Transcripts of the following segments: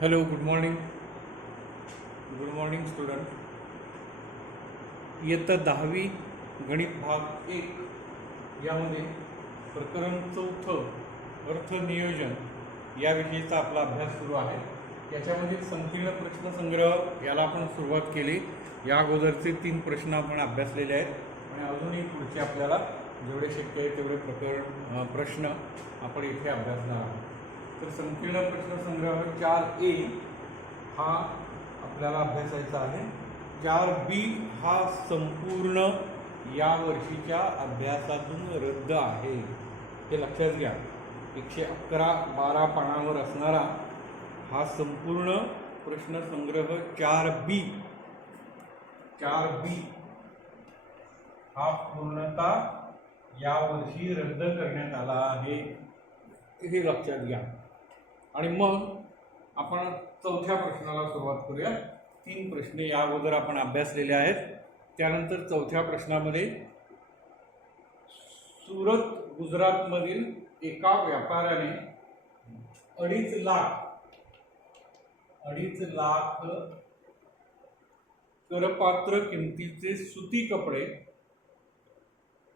Hello, good morning student. इयत्ता 10वी गणित भाग 1 यामध्ये प्रकरण 4 अर्थनियोजन याविषयीचा आपला अभ्यास सुरू आहे. याच्यामध्ये संकीर्ण प्रश्नसंग्रह याला आपण सुरुवात केली. या अगोदरचे 3 प्रश्न आपण अभ्यासलेले आहेत आणि अजूनही पुढचे आपल्याला जेवढे शक्य आहे तेवढे प्रश्न आपण इथे अभ्यासणार आहोत. तर संकीर्ण प्रश्नसंग्रह 4A हा आपल्याला अभ्यासायचा आहे. 4B हा संपूर्ण या वर्षीच्या अभ्यासातून रद्द आहे, हे लक्षात घ्या. 111-12 पानावर असणारा हा संपूर्ण प्रश्नसंग्रह 4B हा पूर्णतः यावर्षी रद्द करण्यात आला आहे, हे लक्षात घ्या. आणि मग आपण चौथ्या प्रश्नाला सुरुवात करूया. 3 प्रश्न या अगोदर आपण अभ्यासलेले आहेत. त्यानंतर चौथ्या प्रश्नामध्ये सुरत गुजरातमधील एका व्यापाऱ्याने 2.5 लाख करपात्र किमतीचे सुती कपडे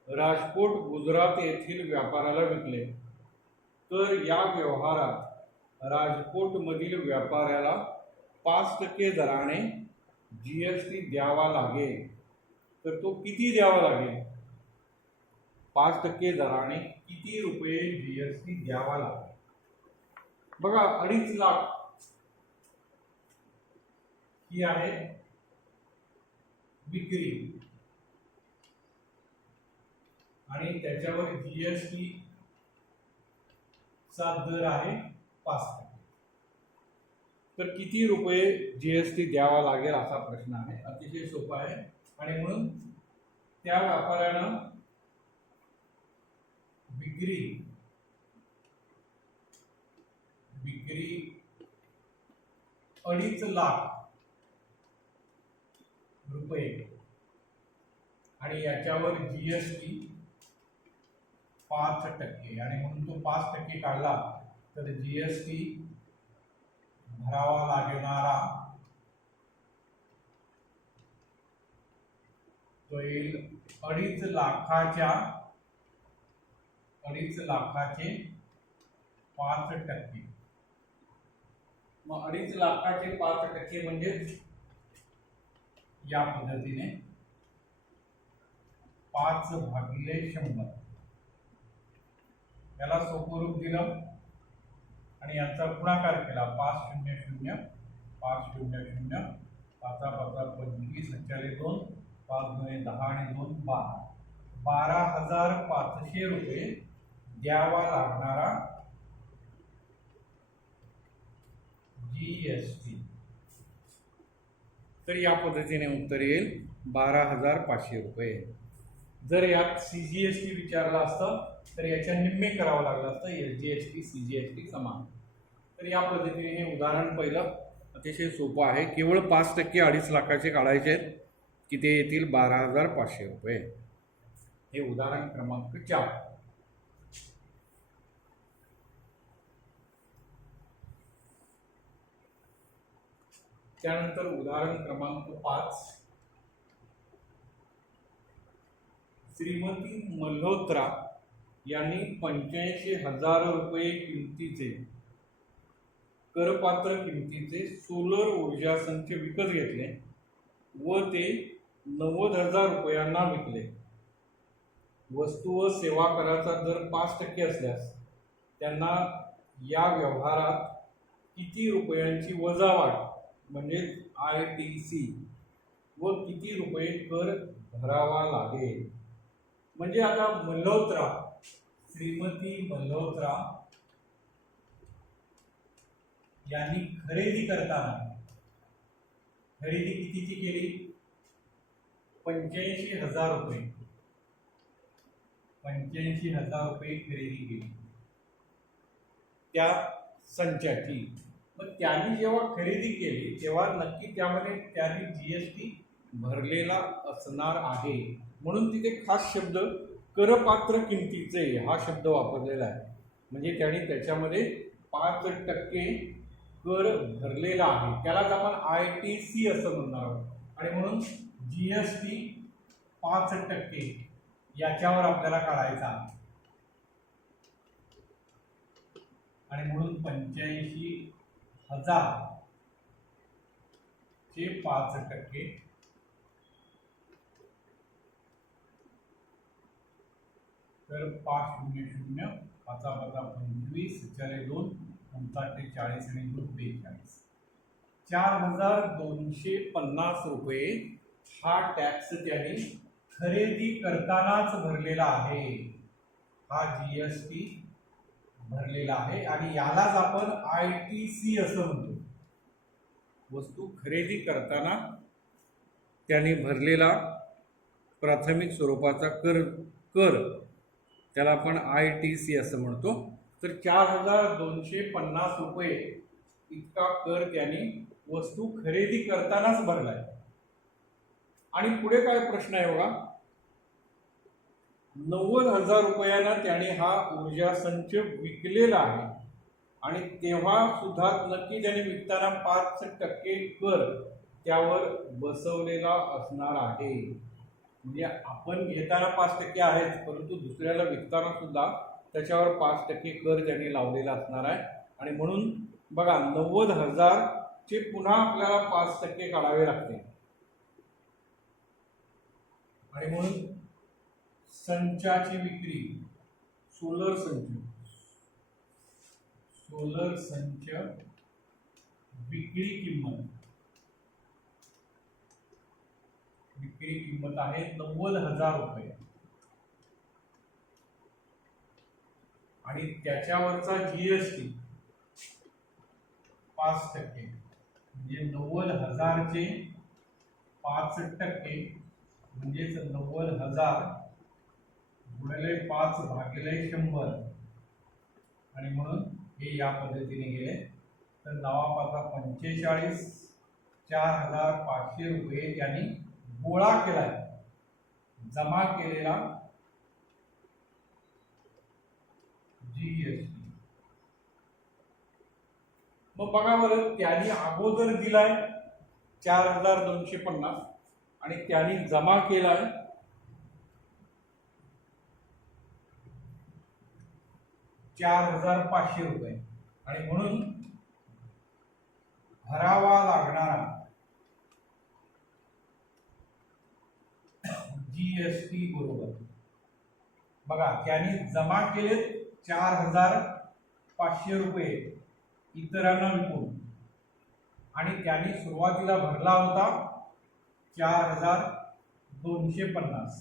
राजकोट गुजरात येथील व्यापाऱ्याला विकले. तर या व्यवहारात राजकोटमधील व्यापाऱ्याला 5% दराने GST द्यावा लागेल. तर तो किती द्यावा लागेल? 5% दराने किती रुपये GST द्यावा लागेल? बघा, 2.5 लाख ही आहे विक्री आणि त्याच्यावर GST चा दर आहे 5%. तर किती रुपये GST द्यावा लागेल असा प्रश्न आहे. अतिशय सोपा आहे. आणि म्हणून त्या व्यापाऱ्यानं विक्री 2.5 लाख रुपये आणि याच्यावर GST 5%, आणि म्हणून तो 5% काढला तर GST भरावा लागणारा तो येईल 2.5 लाखाचे 5%. मग 2.5 लाखाचे 5% म्हणजे या पद्धतीने 5/100 याला सोपं रूप दिलं आणि याचा गुणाकार केला. 500 500 5×5=25, 2 5×2 आणि 2 12. 12,500 रुपये द्यावा लागणारा GST. तर या पद्धतीने उत्तर येईल 12,500 रुपये. जर यात CGST विचारला असतं तर याच्या निम्मे करावं लागलं असतं. SGST CGST समान. तर या पद्धतीने हे उदाहरण पहिलं अतिशय सोपं आहे. केवळ 5% 2.5 लाखाचे काढायचे आहेत की ते येतील 12,500 रुपये. हे उदाहरण क्रमांक 4. त्यानंतर उदाहरण क्रमांक 5. श्रीमती मल्होत्रा यांनी 85,000 रुपये किमतीचे करपात्र किमतीचे सोलर ऊर्जा संच विकत घेतले व ते 90,000 रुपयांना विकले. वस्तू व सेवा कराचा दर 5% असल्यास त्यांना या व्यवहारात किती रुपयांची वजावाट म्हणजे ITC व किती रुपये कर भरावा लागेल? म्हणजे आता श्रीमती मल्होत्रा यांनी खरेदी कितीची केली? 85,000 रुपये. 85,000 रुपये खरेदी केली त्या संचाची. मग त्यांनी जेव्हा खरेदी केली तेव्हा नक्की त्यामध्ये त्यांनी GST भरलेला असणार आहे. म्हणून तिथे खास शब्द करपात्र किमतीचे हा शब्द वापरलेला आहे. म्हणजे त्यांनी त्याच्यामध्ये 5% कर भरलेला आहे त्यालाच आपण ITC असं म्हणणार आहोत. आणि म्हणून GST 5% याच्यावर आपल्याला काढायचा आहे. आणि म्हणून 85,000 चे 5%, तर 500 5 25 4 2 45 40 आणि 2 42 4,250 रुपये हा टॅक्स त्यांनी खरेदी करतानाच भरलेला आहे. हा GST भरलेला आहे आणि यालाच आपण ITC असं म्हणतो. वस्तू खरेदी करताना त्यांनी भरलेला प्राथमिक स्वरूपाचा कर त्याला आपण ITC असं म्हणतो. तर 4,250 रुपये इतका कर त्यांनी वस्तू खरेदी करतानाच भरलाय. आणि पुढे काय प्रश्न आहे बघा, 90,000 रुपयांना त्याने हा ऊर्जा संच विकलेला आहे आणि तेव्हा सुद्धा नक्की त्याने विकताना 5% कर त्यावर बसवलेला असणार आहे. म्हणजे आपण घेताना 5% आहेच, परंतु दुसऱ्याला विकताना सुद्धा त्याच्यावर 5% कर त्याने लावलेला असणार आहे. आणि म्हणून बघा 90,000 चे पुन्हा आपल्याला 5% काढावे लागते. आणि म्हणून संचाची विक्री, सोलर संच विक्री किंमत आहे 90,000 रुपये. आणि त्याच्यावरचा GST 5%, म्हणजे 90,000 चे 5% म्हणजेच 90,000 गुणिले 5 भागिले 100. आणि म्हणून हे या पद्धतीने गेले. तर 9×5 = 45, 4,500 रुपये त्यांनी गोळा केलाय, जमा केलेला GST. मग बघा बरं, त्यांनी अगोदर दिलाय 4,250 आणि त्यांनी जमा केलाय 4,500 रुपये. आणि म्हणून भरावा लागणारा GST बरोबर बघा, त्यांनी जमा केले 4,500 रुपये इतरांना विकून आणि त्यांनी सुरुवातीला भरला होता 4,250.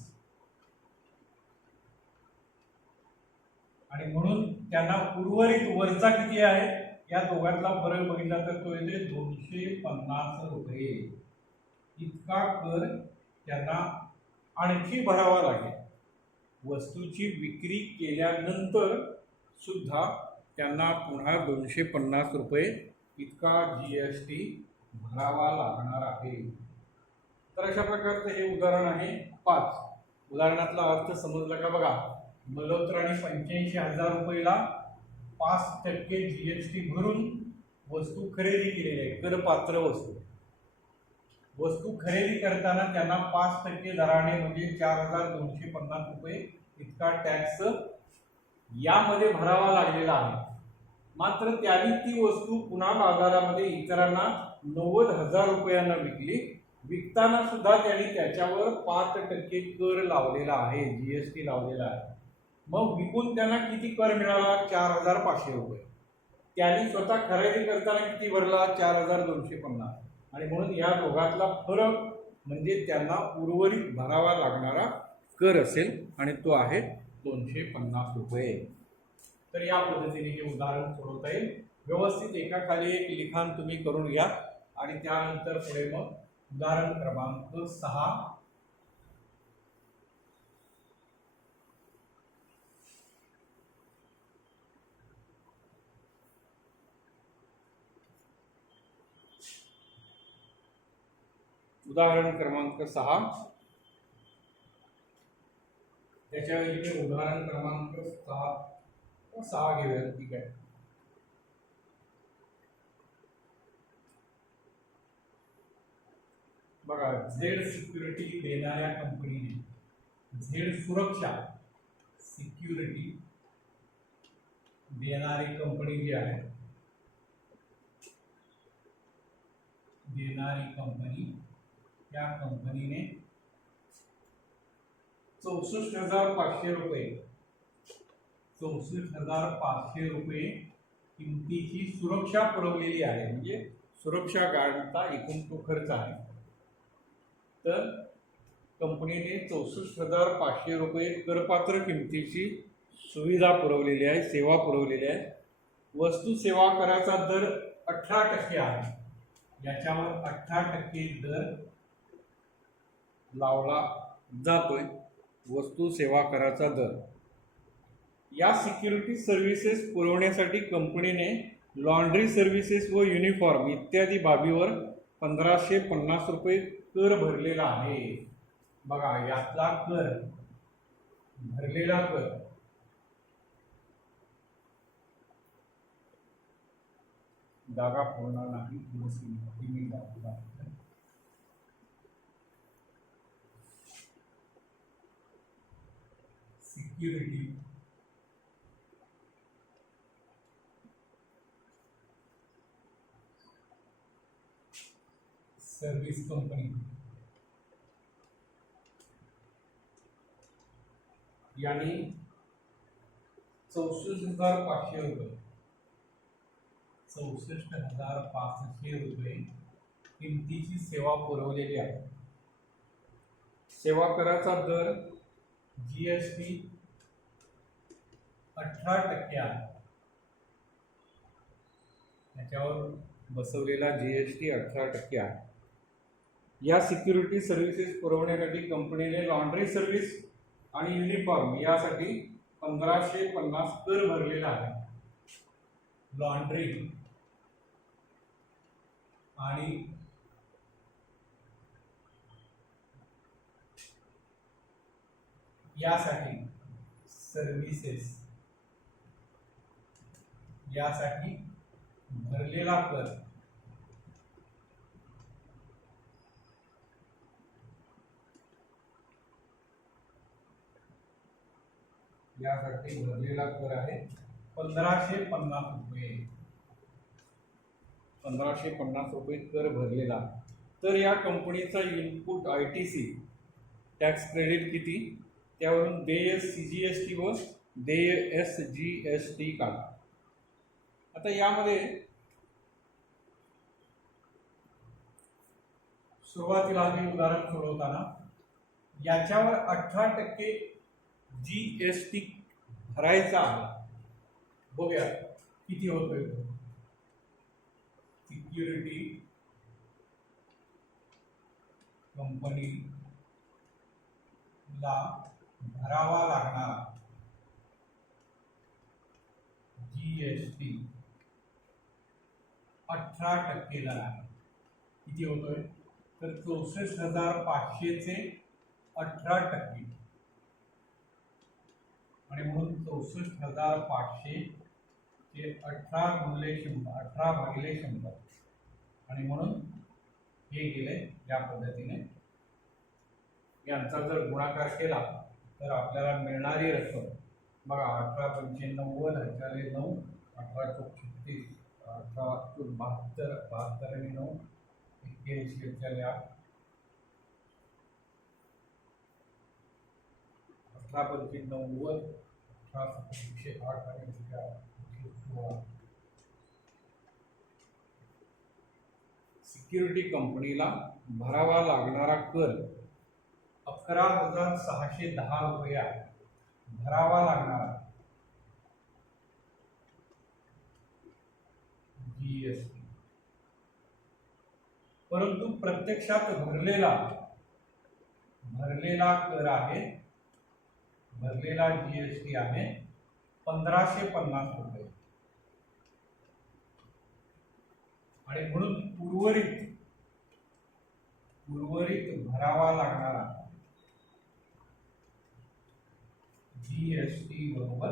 आणि म्हणून त्यांना उर्वरित वरचा किती आहे या दोघांतला फरक बघितला तर तो येते 250 रुपये इतका कर त्यांना आणखी भरावा लागेल. वस्तूची विक्री केल्यानंतर सुद्धा त्यांना पुन्हा 250 रुपये इतका GST भरावा लागणार आहे. तर अशा प्रकारचं हे उदाहरण आहे 5. उदाहरणातला अर्थ समजला का बघा. मल्होत्राने 85,000 रुपयाला 5% GST भरून वस्तू खरेदी केलेली आहे, करपात्र वस्तू खरेदी करताना त्यांना 5% दराने म्हणजे 4,250 रुपये इतका टॅक्स यामध्ये भरावा लागलेला आहे. मात्र त्यांनी ती वस्तू पुन्हा बाजारामध्ये इतरांना 90,000 रुपयांना विकली. विकताना सुद्धा त्यांनी त्याच्यावर 5% कर लावलेला आहे, GST लावलेला आहे. मग विकून त्यांना किती कर मिळाला? 4,500 रुपये. त्यांनी स्वतः खरेदी करताना किती भरला? 4,250. आणि म्हणून या दोघातला फरक म्हणजे त्यांना उर्वरित भरावा लागणारा कर असेल आणि तो आहे 250 रुपये. तर या पद्धतीने हे उदाहरण सोडवता येईल. व्यवस्थित एकाखाली एक लिखाण तुम्ही करून घ्या आणि त्यानंतर पुढे मग उदाहरण क्रमांक 6 उदाहरण क्रमांक 6 त्याच्या इथे उदाहरण क्रमांक 6 घेऊया. ठीक आहे. बघा, झेड सिक्युरिटी देणाऱ्या कंपनीने, झेड सुरक्षा सिक्युरिटी देणारी कंपनी जी आहे, देणारी कंपनी, त्या कंपनीने 64,500 रुपये, 64,500 रुपये किमतीची सुरक्षा पुरवलेली आहे. म्हणजे सुरक्षा गार्डचा एकूण तो खर्च आहे. तर कंपनीने 64,500 रुपये करपात्र किमतीची सुविधा पुरवलेली आहे, सेवा पुरवलेली आहे. वस्तू सेवा कराचा दर 18% आहे. याच्यावर 18% दर लावला जातोय, वस्तू सेवा कराचा दर. या सिक्युरिटी सर्व्हिसेस पुरवण्यासाठी कंपनीने लॉन्ड्री सर्व्हिसेस व युनिफॉर्म इत्यादी बाबीवर 1,550 रुपये कर भरलेला आहे. बघा, यातला कर, भरलेला कर जागा पूर्ण नाही, मी दाखवला. सिक्युरिटी सर्व्हिस कंपनी यांनी 64,500 रुपये, 64,500 रुपये किमतीची सेवा पुरवलेली आहे. सेवा कराचा दर GST 18% आहे. त्याच्यावर बसवलेला GST 18% आहे. या सिक्युरिटी सर्व्हिसेस पुरवण्यासाठी कंपनीने लॉन्ड्री सर्व्हिस आणि युनिफॉर्म यासाठी 1,550 कर भरलेला आहे. लॉन्ड्री आणि यासाठी सर्व्हिसेस यासाठी भरलेला कर यासाठी भरलेला कर आहे 1,550 रुपये. 1,550 रुपये कर भरलेला. तर या कंपनीचा इनपुट ITC टॅक्स क्रेडिट किती, त्यावरून देय CGST व देय SGST काढा. आता यामध्ये सुरुवातीला हे उदाहरण सोडवताना याच्यावर 18% GST भरायचा आहे. बघूया किती होतोय. सिक्युरिटी कंपनीला भरावा लागणारा GST 18% दर आहे. किती होतोय, तर 64,500 चे 18%, आणि म्हणून 64,500 चे 18/100, आणि म्हणून हे गेले या पद्धतीने. यांचा जर गुणाकार केला तर आपल्याला मिळणारी रक्कम बघा, 18×5 = 9, 18×36, 18×72, 72 आणि 9, 81 8, 18×5 = 18×8 आणि 16. सिक्युरिटी कंपनीला भरावा लागणारा कर 11,610 रुपये आहे. भरावा लागणारा GST, परंतु प्रत्यक्षात भरलेला कर आहे, भरलेला GST आहे 1,550 रुपये. आणि म्हणून उर्वरित भरावा लागणारा GST बरोबर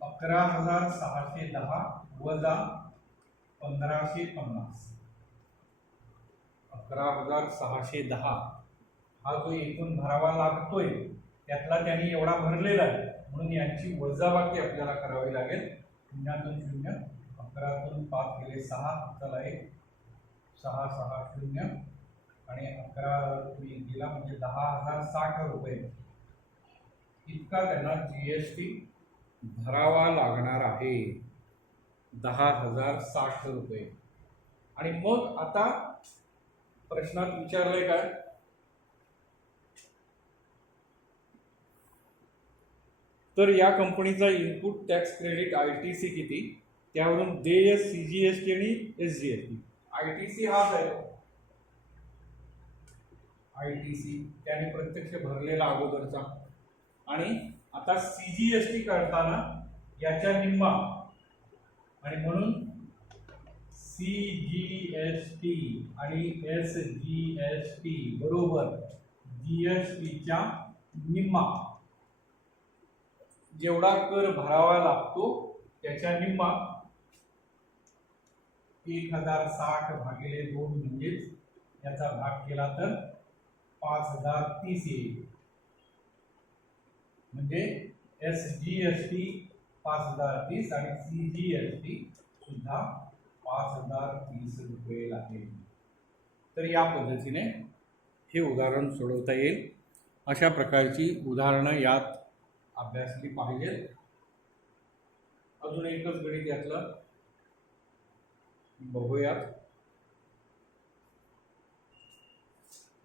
11,610 वजा 1,550. 11,610 हा जो एकूण भरावा लागतोय त्यातला त्यांनी एवढा भरलेला आहे, म्हणून यांची वजाबाकी आपल्याला करावी लागेल. शून्यातून शून्य, 11तून 5 गेले 6, चला 1 6 6 0 आणि 11 गेला म्हणजे 10,060 रुपये इतका त्यांना जीएसटी भरावा लागणार आहे. 10,060 रुपये. आणि मग आता प्रश्नात विचारलंय काय, तर या कंपनीचा इनपुट टॅक्स क्रेडिट ITC किती, त्यावरून देय CGST आणि SGST. ITC हाच आहे, ITC त्याने प्रत्यक्ष भरलेला अगोदरचा, आणि आता CGST करताना याच्या निम्मा, आणि म्हणून CGST आणि SGST बरोबर GSTच्या निम्मा. जेवढा कर भरावा लागतो त्याच्या निम्मा 1060 भागिले 2 म्हणजेच याचा भाग केला तर 5030 येईल. म्हणजे SGST 5030 आणि CGST सुद्धा 5030 रुपये लागेल. तर या पद्धतीने हे उदाहरण सोडवता येईल. अशा प्रकारची उदाहरणं यात अभ्यासली पाहिजेत. अजून एकच गणित यातलं बघूयात.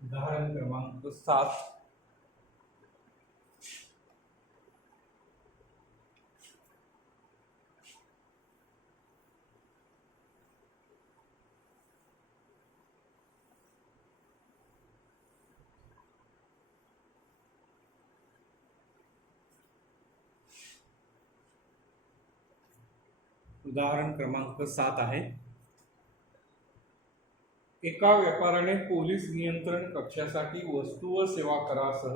उदाहरण क्रमांक 7. उदाहरण क्रमांक 7 आहे. एका व्यापाऱ्याने पोलीस नियंत्रण कक्षासाठी वस्तू व सेवा करासह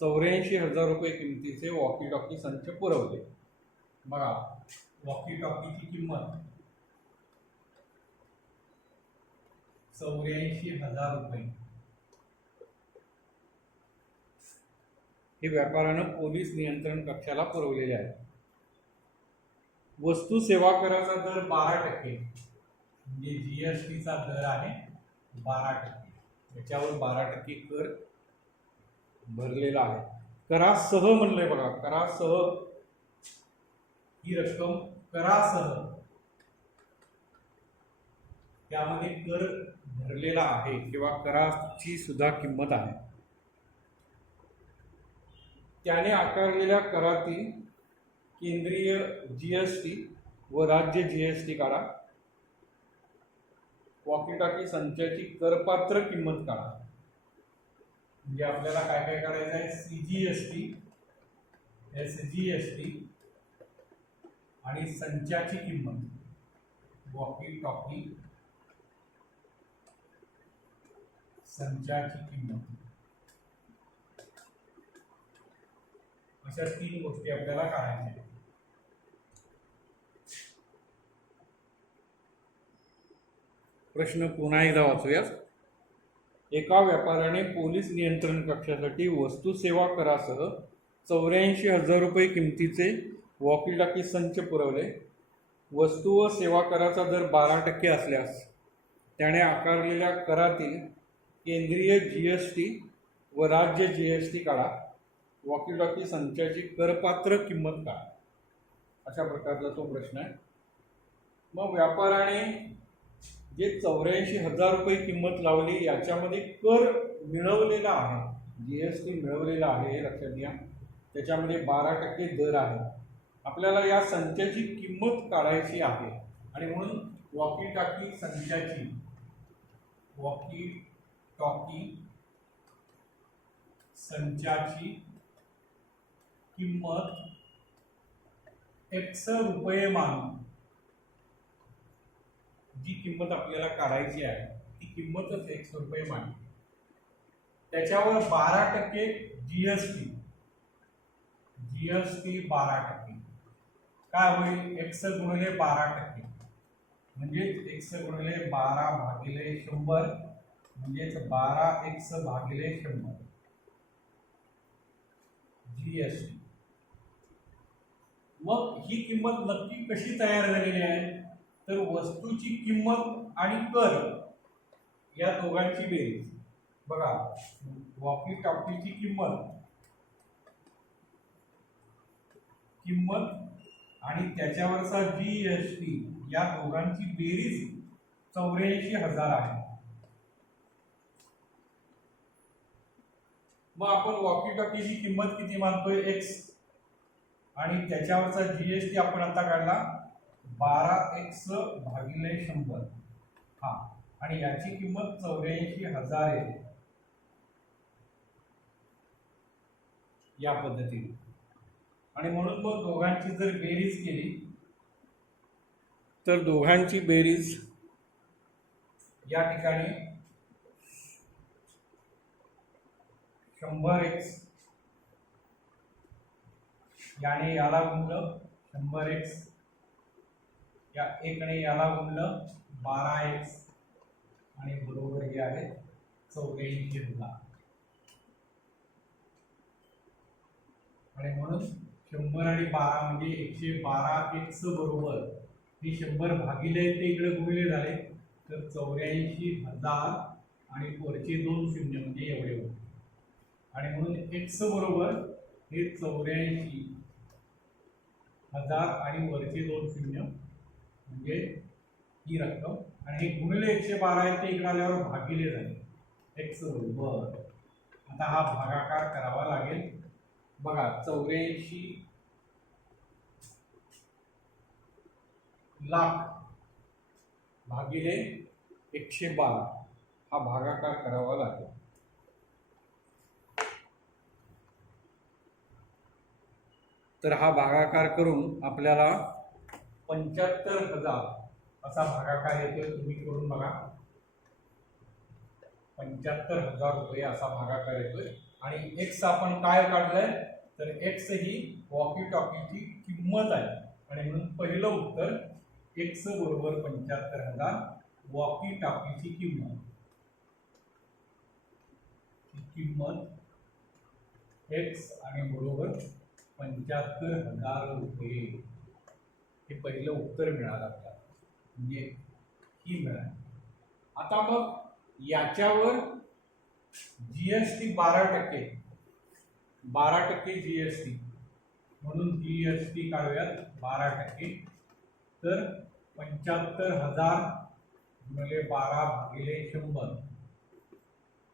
84,000 रुपये किमतीचे वॉकी टॉकी संच पुरवले. बघा, वॉकी टॉकीची किंमत 84,000 रुपये हे व्यापाऱ्यानं पोलीस नियंत्रण कक्षाला पुरवलेले आहे. वस्तू सेवा कराचा दर 12%, म्हणजे GSTचा दर आहे 12%. याच्यावर 12% कर भरलेला आहे. करासह म्हणलंय बघा, करासह ही रक्कम करासह त्यामध्ये कर भरलेला आहे किंवा कराची सुद्धा किंमत आहे. त्याने आकारलेल्या करातील केंद्रीय GST व राज्य GST काढा. वॉकी टॉकी संचाची करपात्र किंमत काढा. म्हणजे आपल्याला काय काय काढायचं आहे, CGST, SGST आणि संचाची किंमत, वॉकी टॉकी संचाची किंमत, अशा 3 गोष्टी आपल्याला काढायच्या आहेत. प्रश्न पुन्हा एकदा वाचूयात. एका व्यापाऱ्याने पोलीस नियंत्रण कक्षासाठी वस्तू सेवा करासह 84,000 रुपये किमतीचे वॉकी टॉकी संच पुरवले. वस्तू व सेवा कराचा दर 12% असल्यास त्याने आकारलेल्या करातील केंद्रीय GST व राज्य GST काढा. वॉकी टॉकी संचाची करपात्र किंमत काढा. अशा प्रकारचा तो प्रश्न आहे. मग व्यापाऱ्याने जे 84,000 रुपये किंमत लावली याच्यामध्ये कर मिळवलेला आहे, GST मिळवलेला आहे हे लक्षात घ्या. त्याच्यामध्ये 12% दर आहे. आपल्याला या संचाची किंमत काढायची आहे आणि म्हणून वॉकी टॉकी संचाची, वॉकी टॉकी संचाची किंमत X रुपये मानून, जी किंमत आपल्याला काढायची आहे ती किंमतच X रुपये मानली. त्याच्यावर 12% GST, GST 12%, काय होईल, X गुणिले 12%, म्हणजे X गुणिले 12 भागिले 100 म्हणजेच 12x भागिले 100 GST. मग ही किंमत नक्की कशी तयार झालेली आहे, तर वस्तूची किंमत आणि कर या दोघांची बेरीज. बघा, वॉकी टॉकीची किंमत आणि त्याच्यावरचा GST या दोघांची बेरीज 84,000 आहे. मग आपण वॉकी टॉकीची किंमत किती मानतोय, x, आणि त्याच्यावरचा GST आपण आता काढला 12x भागिले 100. हा, आणि याची किंमत 84,000 आहे या पद्धतीने. आणि म्हणून मग दोघांची जर बेरीज केली तर दोघांची बेरीज या ठिकाणी 100x, याने याला गुणलं 100x, या एकने याला गुणलं 12x, आणि बरोबर हे आहे 84,000. आणि म्हणून 100 आणि 12 म्हणजे 112x बरोबर हे 100 भागिले ते इकडे गुणिले झाले तर 84,000 आणि वरचे 2 शून्य म्हणजे एवढे होते. आणि म्हणून x बरोबर हे 84,000 आणि वरचे 2 शून्य म्हणजे ही रक्कम, आणि हे गुणिले 112 आहे ते इकडे आल्यावर भागिले झाले x बरोबर. आता हा भागाकार करावा लागेल. बघा, 84 लाख भागिले 112 हा भागाकार करावा लागेल. तर हा भागाकार करून आपल्याला 75,000 असा भागाकार येतोय. तुम्ही करून बघा, 75,000 रुपये असा भागाकार येतोय. आणि x आपण काय काढलंय, तर x ही वॉकी टॉकीची किंमत आहे, आणि म्हणून पहिलं उत्तर x बरोबर 75,000 वॉकी टॉकीची किंमत x आणि बरोबर 75,000 रुपये हे पहिलं उत्तर मिळालं आपल्याला, म्हणजे ही मिळाली. आता मग याच्यावर GST 12% GST, म्हणून GST काढूयात 12%. तर 75,000 गुणिले 12 भागिले 100,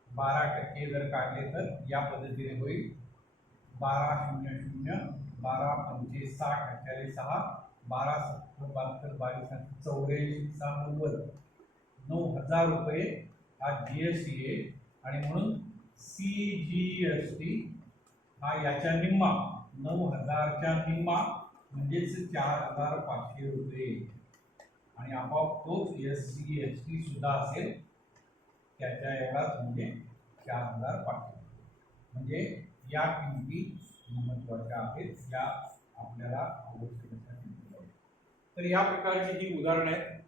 12% जर काढले तर या पद्धतीने होईल 12,00,00, 12,पंचे 60, 48,6, 12,70, 72, 84, 90, 9,000 रुपये हा GST आहे. आणि म्हणून CGST हा याच्या निम्मा, 9,000च्या निम्मा म्हणजेच 4,500 रुपये, आणि आपोआप तोच SGST सुद्धा असेल त्याच्या एवढाच, म्हणजे 4,500. म्हणजे या किमती महत्त्वाच्या आहेत, या आपल्याला आवश्यकतेसाठी. तर या प्रकारची ही उदाहरणे आहेत,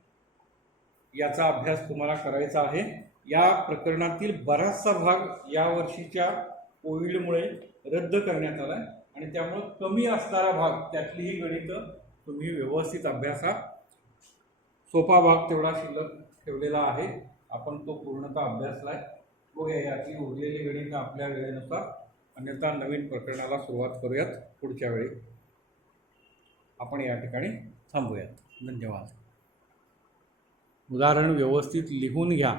याचा अभ्यास तुम्हाला करायचा आहे. या प्रकरणातील बराचसा भाग या वर्षीच्या कोविडमुळे रद्द करण्यात आला आहे, आणि त्यामुळे कमी असणारा भाग त्यातली ही गणितं तुम्ही व्यवस्थित अभ्यासा. सोपा भाग तेवढा शिल्लक ठेवलेला आहे, आपण तो पूर्णतः अभ्यासला आहे. बघूया यातली उरलेली गणितं आपल्या वेळेनुसार, अन्यथा नवीन प्रकरणाला सुरुवात करूयात पुढच्या वेळी. आपण या ठिकाणी थांबूयात. धन्यवाद. उदाहरण व्यवस्थित लिहून घ्या.